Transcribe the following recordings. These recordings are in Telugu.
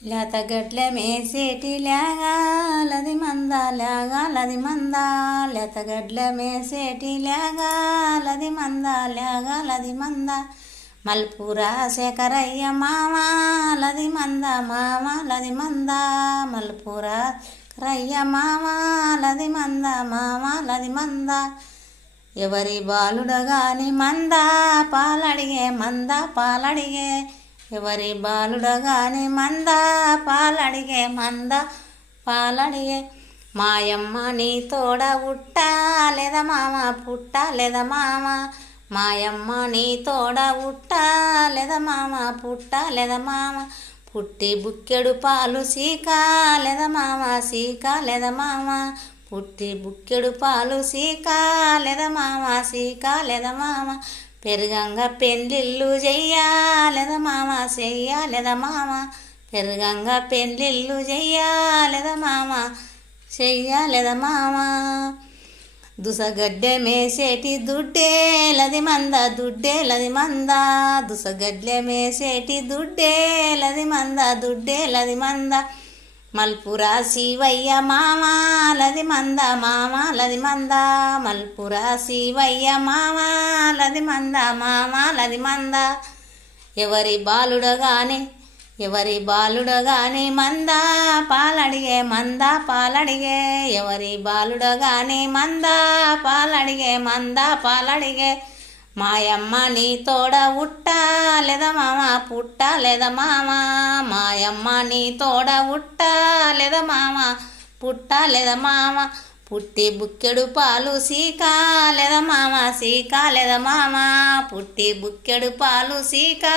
లేత గట్ల మేసేటి లేగాలది మంద లేగాలది మంద లేత గడ్ల మేసేటి లేగాలది మంద లేగాలది మంద మల్పురా శేఖరయ్య మామాలది మంద మామాలది మంద మల్పురా శేఖరయ్య మామాలది మంద మామాలది మంద ఎవరి బాలుడగాని మంద పాలడిగే మంద పాలడిగే ఎవరి బాలుడగాని మంద పాలడిగే మంద పాలడిగే మాయమ్మ నీ తోడ ఉట్టా లేదా మామ పుట్టా లేదా మామ మాయమ్మ నీ తోడ ఉట్టా లేదా మామ పుట్టా లేదా మామ పుట్టి బుక్కెడు పాలు సీకా లేదా మామ సీకా లేదా మామ పుట్టి బుక్కెడు పాలు సీకా లేదా మామ సీకా లేదా మామ పెరుగంగా పెళ్ళిళ్ళు చెయ్యాలేదా మామ చెయ్యాలేదా మామ పెరుగంగా పెళ్ళిళ్ళు చెయ్యాలేదా మామ చెయ్యాలేదా మామ దుసగడ్డె మేసేటి దుడ్డేలది మంద దుడ్డేలది మంద దుసగడ్డె మేసేటి దుడ్డేలది మంద దుడ్డేలది మంద మల్పురా శివయ్య మామాలది మంద మామాలది మంద మల్పురా శివయ్య మామాలది మంద మామాలది మంద ఎవరి బాలుడగాని మంద పాలడిగే మంద పాలడిగే ఎవరి బాలుడగాని మంద పాలడిగే మంద పాలడిగే మాయమ్మ నీ తోడ ఉట్టా లేదా మామ పుట్టా లేదా మామ మాయమ్మ నీ తోడ ఉట్టా లేదా మామ పుట్టా లేదా మామ పుట్టి బుక్కెడు పాలు సీకా లేదా మామ సీకా లేదా మామ పుట్టి బుక్కెడు పాలు సీకా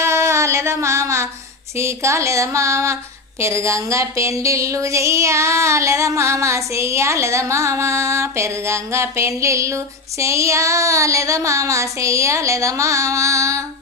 లేదా మామ సీకా లేదా మామ పెరుగంగా పెళ్ళిళ్ళు చెయ్యాలేదా మామ చెయ్యాలేదా మామ పెరుగంగా పెళ్ళిళ్ళు చెయ్యాలేదా మామ చెయ్యాలేదా మామ